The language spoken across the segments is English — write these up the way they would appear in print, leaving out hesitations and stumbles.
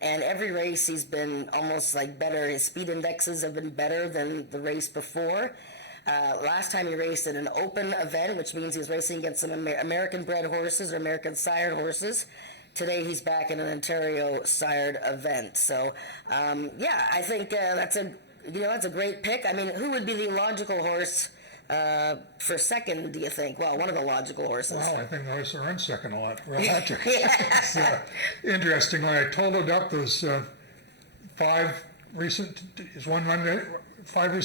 And every race he's been almost like better. His speed indexes have been better than the race before. Last time he raced in an open event, which means he was racing against some American-bred horses or American-sired horses. Today he's back in an Ontario-sired event. So, I think that's a great pick. I mean, who would be the logical horse for second, do you think? Well, one of the logical horses. Well, I think the horse that runs second a lot. Well, Ajax. It's interesting. When I totaled up those five recent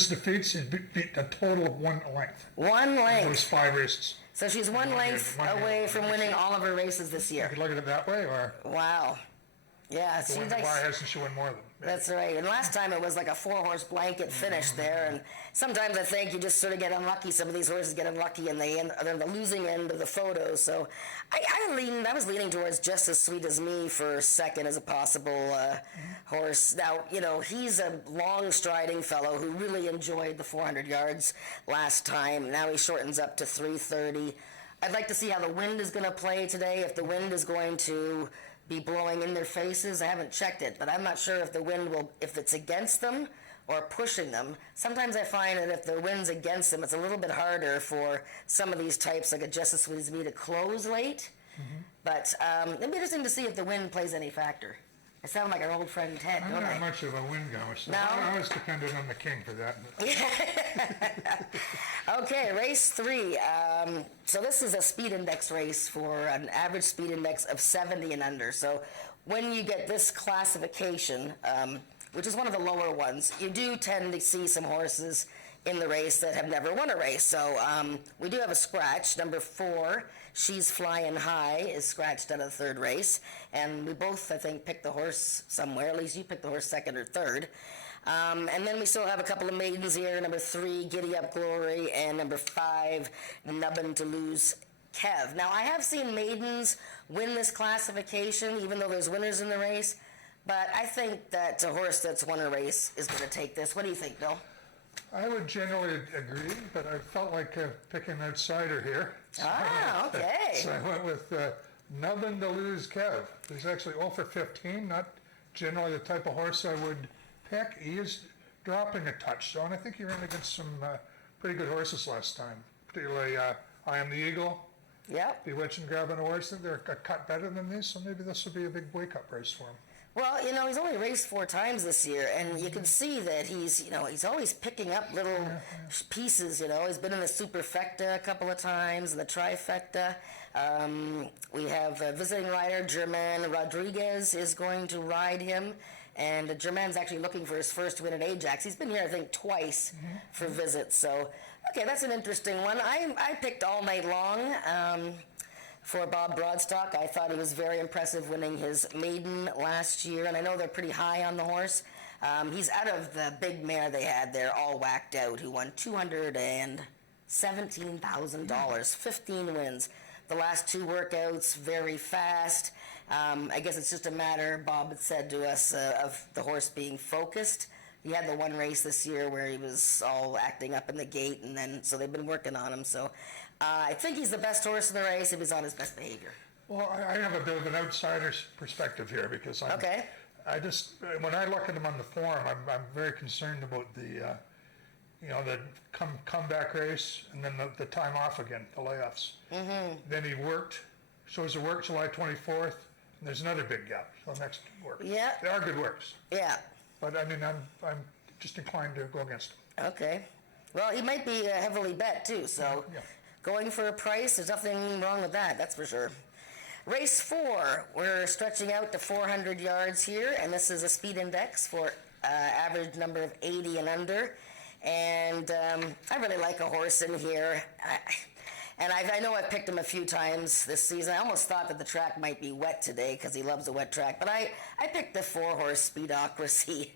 defeats, he beat a total of 1 length. 1 length. Those 5 races. So she's one length away from winning all of her races this year. You could look at it that way, or wow. Yeah, why hasn't she won more of them? That's right. And last time it was like a 4-horse blanket finish there. And sometimes I think you just sort of get unlucky. Some of these horses get unlucky and they're the losing end of the photos. So I was leaning towards Just As Sweet As Me for second as a possible horse. Now, he's a long striding fellow who really enjoyed the 400 yards last time. Now he shortens up to 330. I'd like to see how the wind is going to play today. If the wind is going to be blowing in their faces. I haven't checked it, but I'm not sure if the wind if it's against them or pushing them. Sometimes I find that if the wind's against them, it's a little bit harder for some of these types, like a Just As Sweet As Me, to close late. Mm-hmm. But it'd be interesting to see if the wind plays any factor. I sound like our old friend Ted, don't I? I'm not much of a wind goer, so no? I was dependent on the king for that. Okay, race 3. So this is a speed index race for an average speed index of 70 and under. So when you get this classification, which is one of the lower ones, you do tend to see some horses in the race that have never won a race. So we do have a scratch, number 4. She's Flying High is scratched out of the 3rd race. And we both, I think, picked the horse somewhere. At least you picked the horse 2nd or 3rd. And then we still have a couple of maidens here. Number 3, Giddy Up Glory. And number 5, Nubbin to Lose Kev. Now, I have seen maidens win this classification, even though there's winners in the race. But I think that a horse that's won a race is going to take this. What do you think, Bill? I would generally agree, but I felt like picking an outsider here. Okay. So I went with Nubbin to Lose Kev. He's actually 0 for 15, not generally the type of horse I would pick. He is dropping a touchstone. I think he ran against some pretty good horses last time, particularly I Am the Eagle. Yep. Bewitch and Grabbing a Horse. They're a cut better than these, so maybe this will be a big wake-up race for him. Well, he's only raced 4 times this year, and you can see that he's always picking up little pieces, He's been in the Superfecta a couple of times, the Trifecta. We have a visiting rider, German Rodriguez, is going to ride him, and German's actually looking for his first win at Ajax. He's been here, I think, twice for visits, so, okay, that's an interesting one. I picked All Night Long. For Bob Broadstock, I thought he was very impressive winning his maiden last year, and I know they're pretty high on the horse. He's out of the big mare they had there, All Whacked Out, who won $217,000, 15 wins. The last 2 workouts, very fast. I guess it's just a matter, Bob had said to us, of the horse being focused. He had the one race this year where he was all acting up in the gate, and then so they've been working on him. So I think he's the best horse in the race if he's on his best behavior. Well, I have a bit of an outsider's perspective here because I just when I look at him on the form, I'm very concerned about the the comeback race and then the time off again, the layoffs. Mm-hmm. Then he shows the work July 24th, and there's another big gap. So next work. Yeah. They are good works. Yeah. But I mean, I'm just inclined to go against him. Okay. Well, he might be heavily bet too, so going for a price, there's nothing wrong with that, that's for sure. Race 4, we're stretching out to 400 yards here, and this is a speed index for average number of 80 and under. And I really like a horse in here. I know I've picked him a few times this season. I almost thought that the track might be wet today because he loves a wet track. But I picked the 4-horse Speedocracy.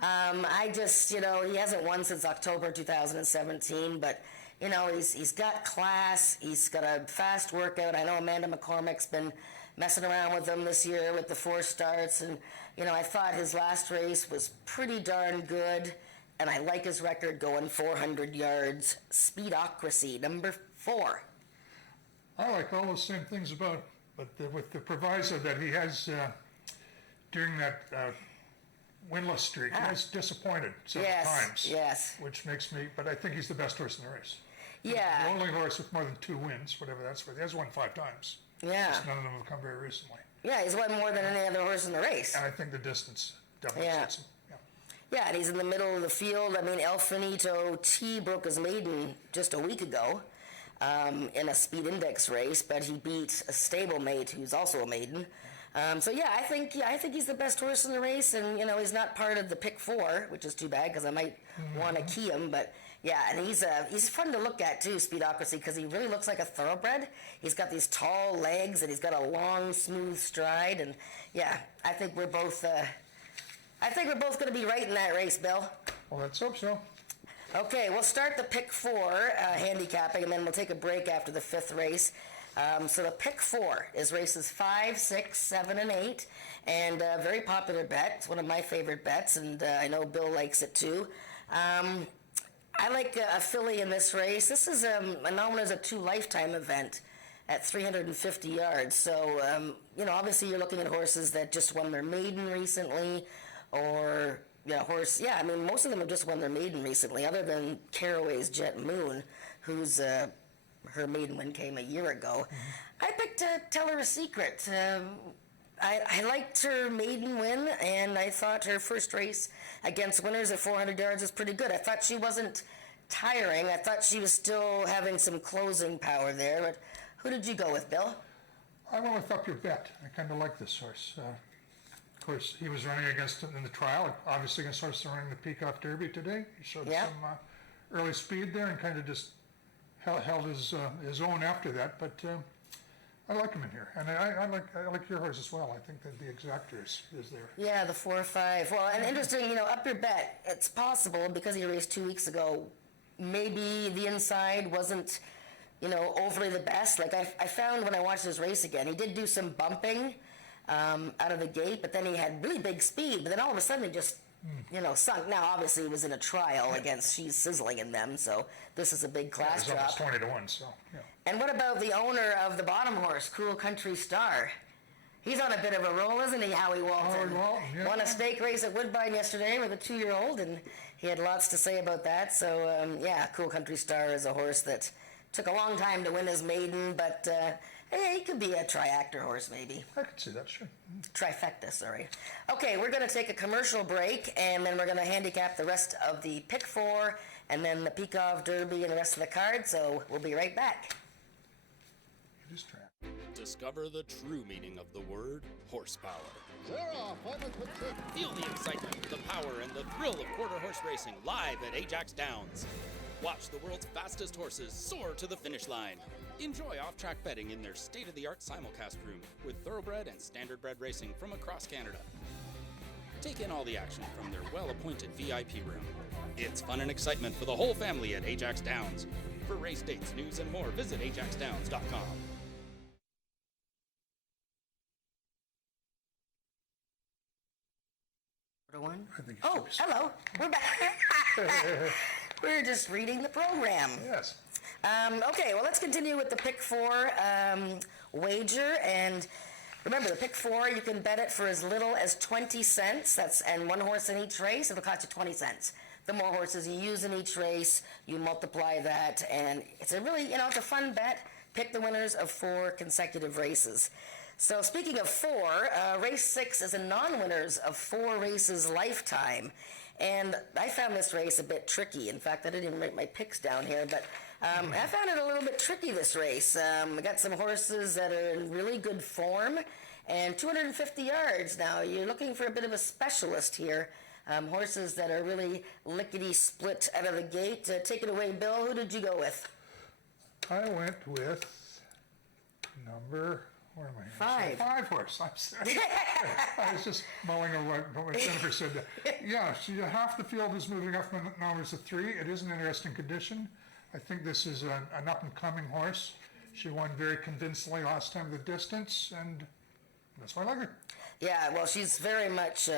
I just, he hasn't won since October 2017, but, he's got class. He's got a fast workout. I know Amanda McCormick's been messing around with him this year with the 4 starts. And, I thought his last race was pretty darn good. And I like his record going 400 yards. Speedocracy, number 4. I like all those same things about, but with the proviso that he has during that winless streak, he was disappointed several times. Yes. Which makes me, but I think he's the best horse in the race. Yeah. The only horse with more than 2 wins, whatever that's worth. He has won 5 times. Yeah. Just none of them have come very recently. Yeah, he's won more than any other horse in the race. And I think the distance definitely suits him. Yeah, and he's in the middle of the field. I mean, El Finito T broke his maiden just a week ago in a speed index race, but he beat a stablemate who's also a maiden. So yeah, I think he's the best horse in the race, and he's not part of the pick 4, which is too bad because I might want to key him. But yeah, and he's fun to look at too, Speedocracy, because he really looks like a thoroughbred. He's got these tall legs and he's got a long, smooth stride, and yeah, I think we're both going to be right in that race, Bill. Well, let's hope so. Okay, we'll start the pick 4 handicapping, and then we'll take a break after the 5th race. So the pick 4 is races 5, 6, 7, and 8, and a very popular bet. It's one of my favorite bets, and I know Bill likes it too. I like a filly in this race. This is known as a 2 lifetime event at 350 yards. So, obviously you're looking at horses that just won their maiden recently, or most of them have just won their maiden recently, other than Caraway's Jet Moon, who's her maiden win came a year ago. I picked Tell Her a Secret. I liked her maiden win, and I thought her first race against winners at 400 yards was pretty good. I thought she wasn't tiring. I thought she was still having some closing power there. But who did you go with, Bill? I went with Up Your Bet. I kind of like this horse. Of course, he was running against it in the trial, obviously against horses running the Peacock Derby today. He showed some early speed there and kind of just held his own after that. But I like him in here, and I like your horse as well. I think that the exactor is there. Yeah, the 4-5. Well, and interesting, Up Your Bet. It's possible because he raced 2 weeks ago. Maybe the inside wasn't, overly the best. Like I found when I watched his race again, he did do some bumping out of the gate, but then he had really big speed. But then all of a sudden he just, sunk. Now obviously he was in a trial against She's Sizzling in them, so this is a big class drop. It's almost 20-1, so yeah. And what about the owner of the bottom horse, Cool Country Star? He's on a bit of a roll, isn't he, Howie Walton? Won a stake race at Woodbine yesterday with a 2-year-old, and he had lots to say about that. So, Cool Country Star is a horse that took a long time to win his maiden, but he could be a triactor horse, maybe. I could see that, sure. Trifecta, sorry. Okay, we're going to take a commercial break, and then we're going to handicap the rest of the pick 4, and then the Peacock Derby and the rest of the card, so we'll be right back. It is track. Discover the true meaning of the word horsepower. Feel the excitement, the power, and the thrill of quarter horse racing live at Ajax Downs. Watch the world's fastest horses soar to the finish line. Enjoy off-track betting in their state-of-the-art simulcast room with thoroughbred and standardbred racing from across Canada. Take in all the action from their well-appointed VIP room. It's fun and excitement for the whole family at Ajax Downs. For race dates, news, and more, visit ajaxdowns.com. Hello. We're back. We're just reading the program. Yes. Okay, well, let's continue with the pick 4 wager. And remember, the pick 4, you can bet it for as little as 20 cents. And one horse in each race, it'll cost you 20 cents. The more horses you use in each race, you multiply that. And it's a really, it's a fun bet. Pick the winners of 4 consecutive races. So speaking of 4, race 6 is a non-winners of 4 races lifetime. And I found this race a bit tricky. In fact, I didn't even write my picks down here, but I found it a little bit tricky, this race. I got some horses that are in really good form, and 250 yards. Now, you're looking for a bit of a specialist here. Horses that are really lickety-split out of the gate. Take it away, Bill. Who did you go with? I went with number... Where am I? 5. 5 horse. I'm sorry. I was just mulling over what Jennifer said. Yeah, half the field is moving up from numbers of 3. It is an interesting condition. I think this is an up-and-coming horse. She won very convincingly last time the distance, and that's why I like her. Yeah, well, she's very much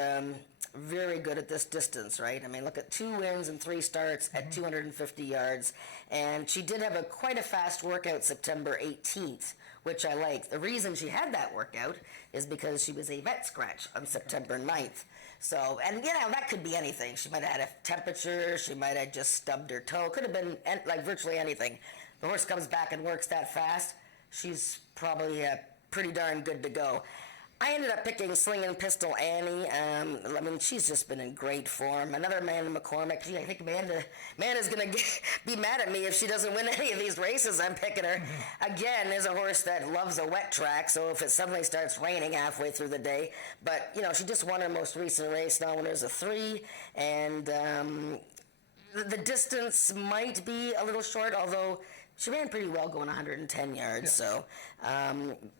very good at this distance, right? I mean, look at 2 wins and 3 starts at 250 yards, and she did have quite a fast workout September 18th, which I like. The reason she had that workout is because she was a vet scratch on September 9th. So, and that could be anything. She might have had a temperature, she might have just stubbed her toe, could have been like virtually anything. The horse comes back and works that fast, she's probably pretty darn good to go. I ended up picking Slingin' Pistol Annie. She's just been in great form. Another Amanda McCormick. Gee, I think Amanda's going to be mad at me if she doesn't win any of these races. I'm picking her. Again, is a horse that loves a wet track, so if it suddenly starts raining halfway through the day. But, she just won her most recent race. Now winners of 3, and the distance might be a little short, although she ran pretty well going 110 yards. Yeah. So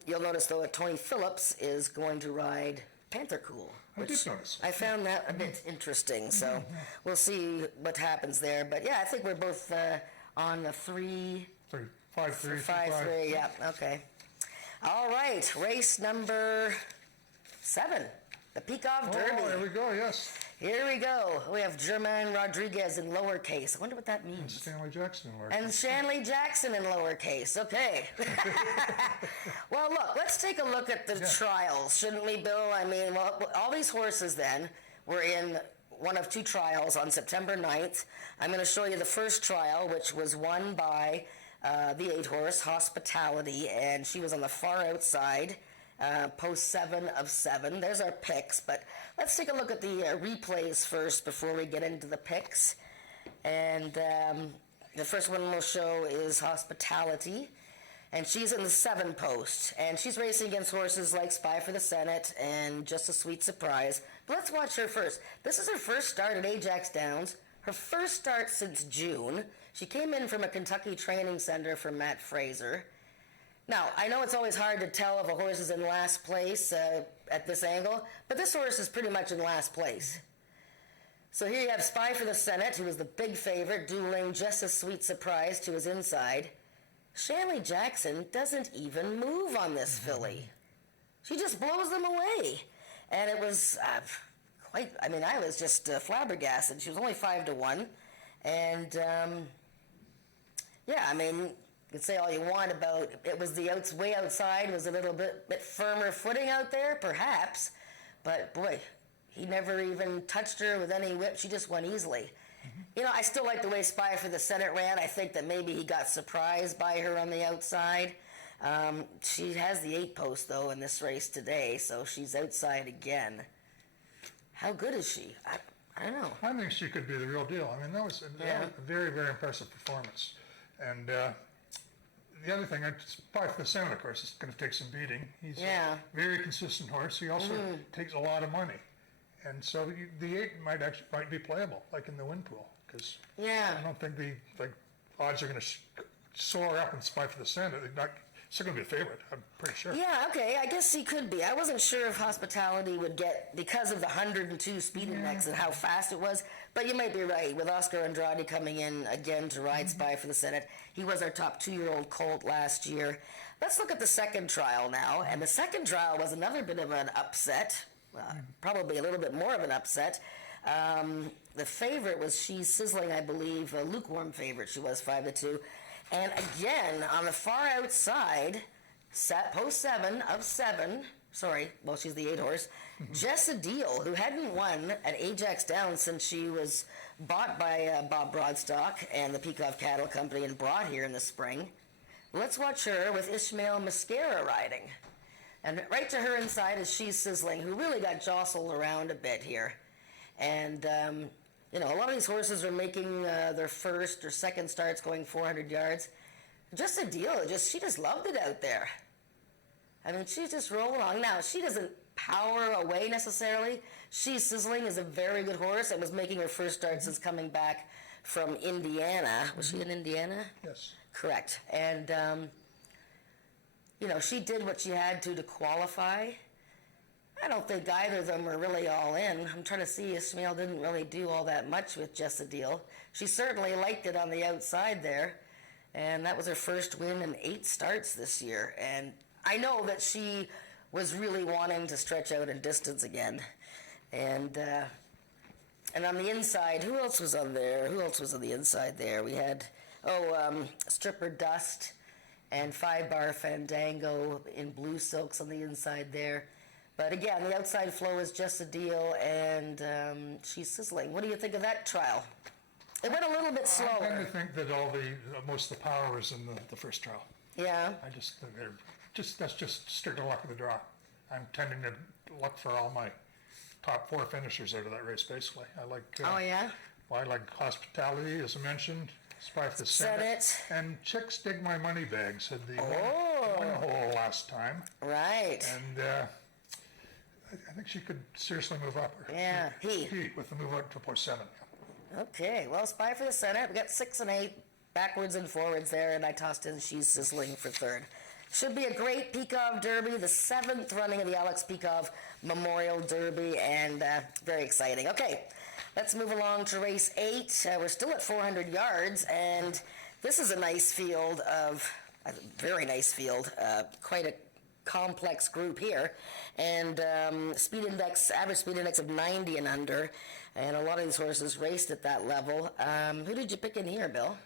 you'll notice, though, that Tony Phillips is going to ride Panther Cool. I did notice. I found that a bit interesting. So we'll see what happens there. But, yeah, I think we're both on the 5-3. 5-3. Yeah, okay. All right, race number 7, the Peacock Derby. Oh, there we go, yes. Here we go. We have German Rodriguez in lowercase. I wonder what that means. And Stanley Jackson in lowercase. And Shanley Jackson in lowercase. Okay. Well, look, let's take a look at the trials, shouldn't we, Bill? All these horses then were in one of 2 trials on September 9th. I'm going to show you the first trial, which was won by the 8-horse, Hospitality, and she was on the far outside. Post 7 of 7. There's our picks, but let's take a look at the replays first before we get into the picks. And the first one we'll show is Hospitality, and she's in the 7 post, and she's racing against horses like Spy for the Senate and Just a Sweet Surprise. But let's watch her first. This is her first start at Ajax Downs, her first start since June. She came in from a Kentucky training center for Matt Fraser. Now, I know it's always hard to tell if a horse is in last place at this angle, but this horse is pretty much in last place. So here you have Spy for the Senate, who was the big favorite, dueling Just a Sweet Surprise to his inside. Shanley Jackson doesn't even move on this filly. She just blows them away. And it was I was just flabbergasted. She was only 5-1. And, you can say all you want about it was the way outside was a little bit firmer footing out there, perhaps, but boy, he never even touched her with any whip. She just went easily. I still like the way Spy for the Senate ran. I think that maybe he got surprised by her on the outside. She has the 8 post, though, in this race today, so she's outside again. How good is she? I don't know. I think she could be the real deal. That was a very, very impressive performance. And the other thing, Spy for the Senate, of course, is going to take some beating. He's a very consistent horse. He also takes a lot of money. And so the 8 might be playable, like in the win pool, because I don't think the odds are going to soar up in Spy for the Senate. They're still going to be a favorite, I'm pretty sure. Yeah, okay, I guess he could be. I wasn't sure if Hospitality would get, because of the 102 speed index and how fast it was, but you might be right. With Oscar Andrade coming in again to ride Spy for the Senate, he was our top 2-year-old colt last year. Let's look at the second trial now, and the second trial was another bit of an upset, probably a little bit more of an upset. The favorite was She's Sizzling, I believe, a lukewarm favorite. She was 5-2. And again, on the far outside, post 7 of 7, she's the 8-horse, Jessa Deal, who hadn't won at Ajax Downs since she was bought by Bob Broadstock and the Peacock Cattle Company and brought here in the spring. Let's watch her with Ishmael Mascara riding. And right to her inside is She's Sizzling, who really got jostled around a bit here. And a lot of these horses are making their first or second starts going 400 yards. Just a deal. She just loved it out there. She's just rolling along. Now, she doesn't power away necessarily. She's Sizzling is a very good horse and was making her first start since coming back from Indiana. Was she in Indiana? Yes. Correct. And, she did what she had to qualify. I don't think either of them were really all in. I'm trying to see. Ishmael didn't really do all that much with Just a Deal. She certainly liked it on the outside there, and that was her first win in 8 starts this year. And I know that she was really wanting to stretch out in distance again. And on the inside, who else was on there? Who else was on the inside there? We had, Stripper Dust and 5-bar Fandango in blue silks on the inside there. But again, the outside flow is just a deal, and she's sizzling. What do you think of that trial? It went a little bit slower. I tend to think that most of the power was in the first trial. Yeah. I just think that's just strictly luck of the draw. I'm tending to look for all my top 4 finishers out of that race, basically. I like. Oh yeah. Well, I like Hospitality, as I mentioned. Spy for the Senate. And Chicks Dig My Money Bags had the one hole last time. Right. And I think she could seriously move up. Yeah. He with the move up to post 7. Okay. Well, Spy for the Senate. We got 6 and 8 backwards and forwards there, and I tossed in She's Sizzling for 3rd. Should be a great Peakov Derby, the 7th running of the Alex Peakov Memorial Derby, and very exciting. Okay, let's move along to race 8. We're still at 400 yards, and this is a nice field a very nice field, quite a complex group here, and average speed index of 90 and under, and a lot of these horses raced at that level. Who did you pick in here, Bill?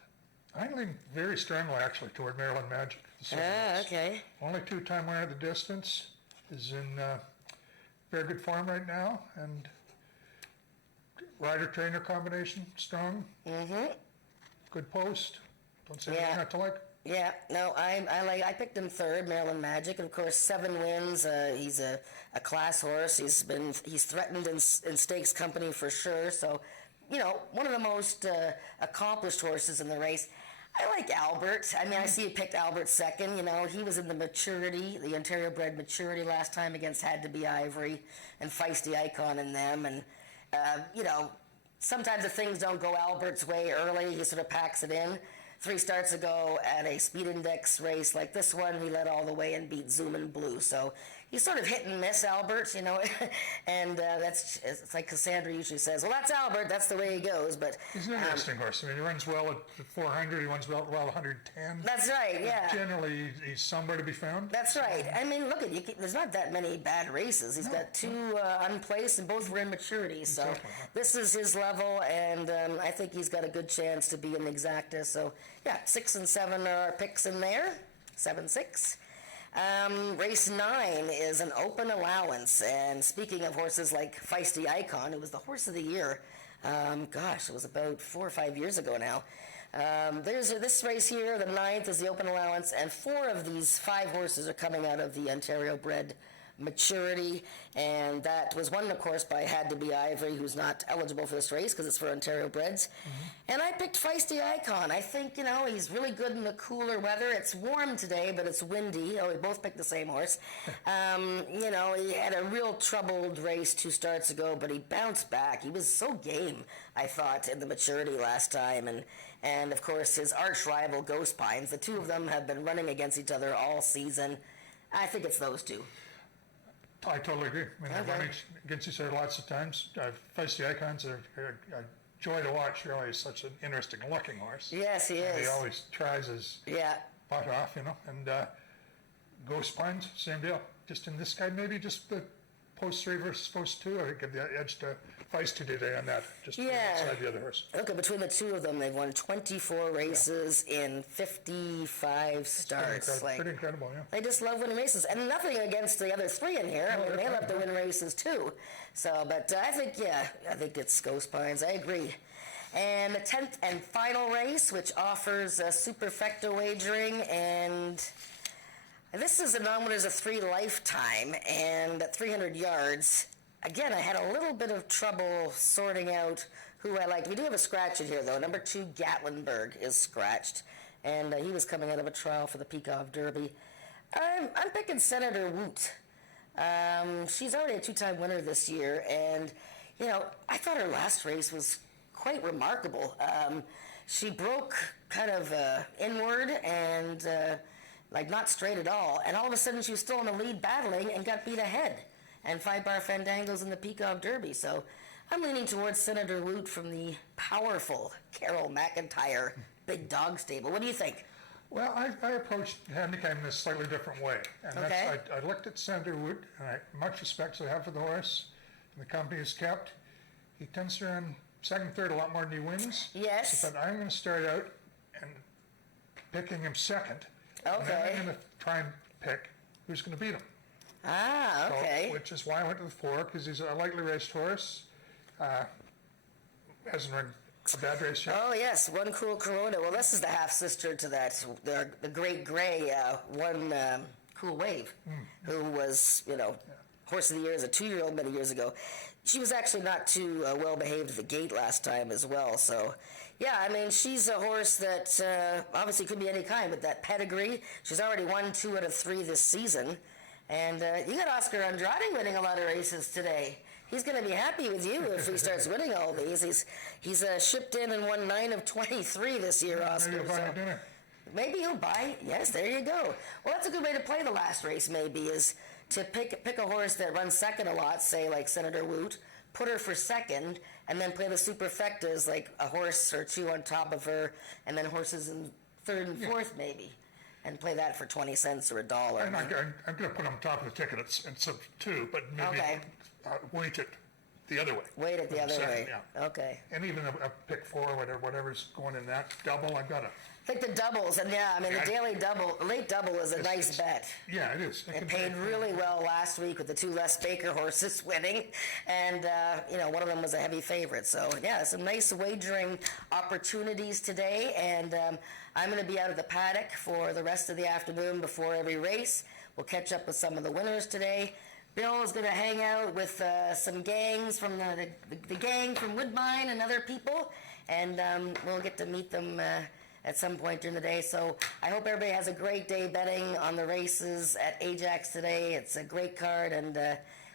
I lean very strongly, actually, toward Maryland Magic. Okay. Only 2-time winner of the distance, is in very good form right now, and rider-trainer combination, strong. Mm-hmm. Good post. Don't say anything not to like. Yeah, no, I picked him 3rd, Maryland Magic, and of course 7 wins. He's a class horse. He's threatened in stakes company for sure. So, one of the most accomplished horses in the race. I like Albert. I mean, I see you picked Albert 2nd. He was in the Ontario bred maturity last time against Had to Be Ivory and Feisty Icon in them. And, sometimes if things don't go Albert's way early, he sort of packs it in. 3 starts ago at a speed index race like this one, he led all the way and beat Zoom Blue. So he's sort of hit and miss, Albert, and it's like Cassandra usually says, well, that's Albert, that's the way he goes. But he's an interesting horse. I mean, he runs well at 400, he runs well at 110. That's right, yeah. Generally, he's somewhere to be found. That's right. I mean, look, there's not that many bad races. He's got 2 unplaced, and both were in maturity. So this is his level, and I think he's got a good chance to be in the exacta. So, yeah, 6 and 7 are our picks in there. 7-6. Race 9 is an open allowance, and speaking of horses like Feisty Icon, it was the horse of the year. It was about 4 or 5 years ago now. There's this race here, the 9th is the open allowance, and 4 of these 5 horses are coming out of the Ontario bred maturity, and that was won, of course, by Had to Be Ivory, who's not eligible for this race because it's for Ontario breds. Mm-hmm. And I picked Feisty Icon. I think, he's really good in the cooler weather. It's warm today, but it's windy. We both picked the same horse. He had a real troubled race 2 starts ago, but he bounced back. He was so game, I thought, in the maturity last time, and of course, his arch rival, Ghost Pines. The 2 of them have been running against each other all season. I think it's those 2. I totally agree. I mean, they're running against each other lots of times. Feisty Icons are a joy to watch. Really, he's such an interesting looking horse. Yes, he is. He always tries his butt off, And Ghost Pines, same deal. Just in this guy, maybe just the post 3 versus post 2. I give the edge to Feisty today on that. Just outside the other horse. Okay, between the 2 of them, they've won 24 races in 55 starts. Pretty incredible, yeah. They just love winning races, and nothing against the other 3 in here. I mean, they love to win races too. So, but I think it's Ghost Pines. I agree. And the 10th and final race, which offers superfecta wagering, and this is a non-winners of 3 lifetime, and at 300 yards. Again, I had a little bit of trouble sorting out who I liked. We do have a scratch in here, though. Number 2, Gatlinburg, is scratched, and he was coming out of a trial for the Peakov Derby. I'm picking Senator Woot. She's already a 2-time winner this year, and, I thought her last race was quite remarkable. She broke kind of inward and, not straight at all, and all of a sudden she was still in the lead battling and got beat ahead. And 5-bar Fandangos in the Peakov Derby. So I'm leaning towards Senator Woot from the powerful Carol McIntyre Big Dog stable. What do you think? Well, I approached handicapping in a slightly different way. And I looked at Senator Woot, and much respect I have for the horse, and the company is kept. He tends to run 2nd, 3rd a lot more than he wins. Yes. So, but I'm going to start out and picking him 2nd. And then Okay. I'm going to try and pick who's going to beat him. Ah, okay. So, which is why I went to the 4, because he's a lightly raced horse. Hasn't run a bad race yet. Oh yes, One Cool Corona. Well, this is the half sister to that, the Great Gray One Cool Wave, who was horse of the year as a 2-year-old many years ago. She was actually not too well behaved at the gate last time as well. So yeah, I mean she's a horse that obviously could be any kind, but that pedigree. She's already won 2 out of 3 this season, and you got Oscar Andrade winning a lot of races today. He's going to be happy with you if he starts winning all these. He's shipped in and won 9 of 23 this year, Oscar. Maybe he'll buy a dinner. Maybe he'll buy. Yes, there you go. Well, that's a good way to play the last race. Maybe is to pick a horse that runs second a lot, say like Senator Woot, put her for second, and then play the superfectas like a horse or 2 on top of her, and then horses in third and fourth maybe, and play that for 20 cents or $1. And I'm going to put on top of the ticket at some 2, but maybe weight it the other way. Weight it the other way. Yeah. Okay. And even a pick 4, whatever's going in that double, I've got a. I think the doubles, and yeah, I mean the daily double, late double is a nice bet. Yeah, it is. It paid really well last week with the 2 Les Baker horses winning, and one of them was a heavy favorite. So yeah, some nice wagering opportunities today, and I'm going to be out of the paddock for the rest of the afternoon before every race. We'll catch up with some of the winners today. Bill is going to hang out with some gangs from the gang from Woodbine and other people, and we'll get to meet them at some point during the day. So I hope everybody has a great day betting on the races at Ajax today. It's a great card, and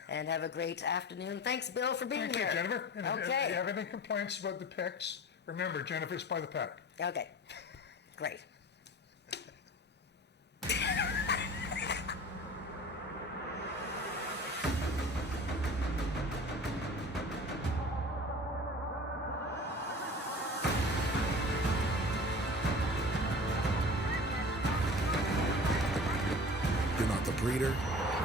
have a great afternoon. Thanks, Bill, for being here. Thank you, Jennifer. And okay. if you have any complaints about the picks, remember, Jennifer's by the paddock. Okay. Great. You're not the breeder,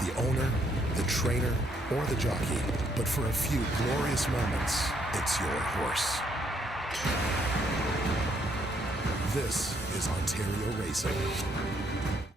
the owner, the trainer, or the jockey, but for a few glorious moments, it's your horse. This is Ontario Racing.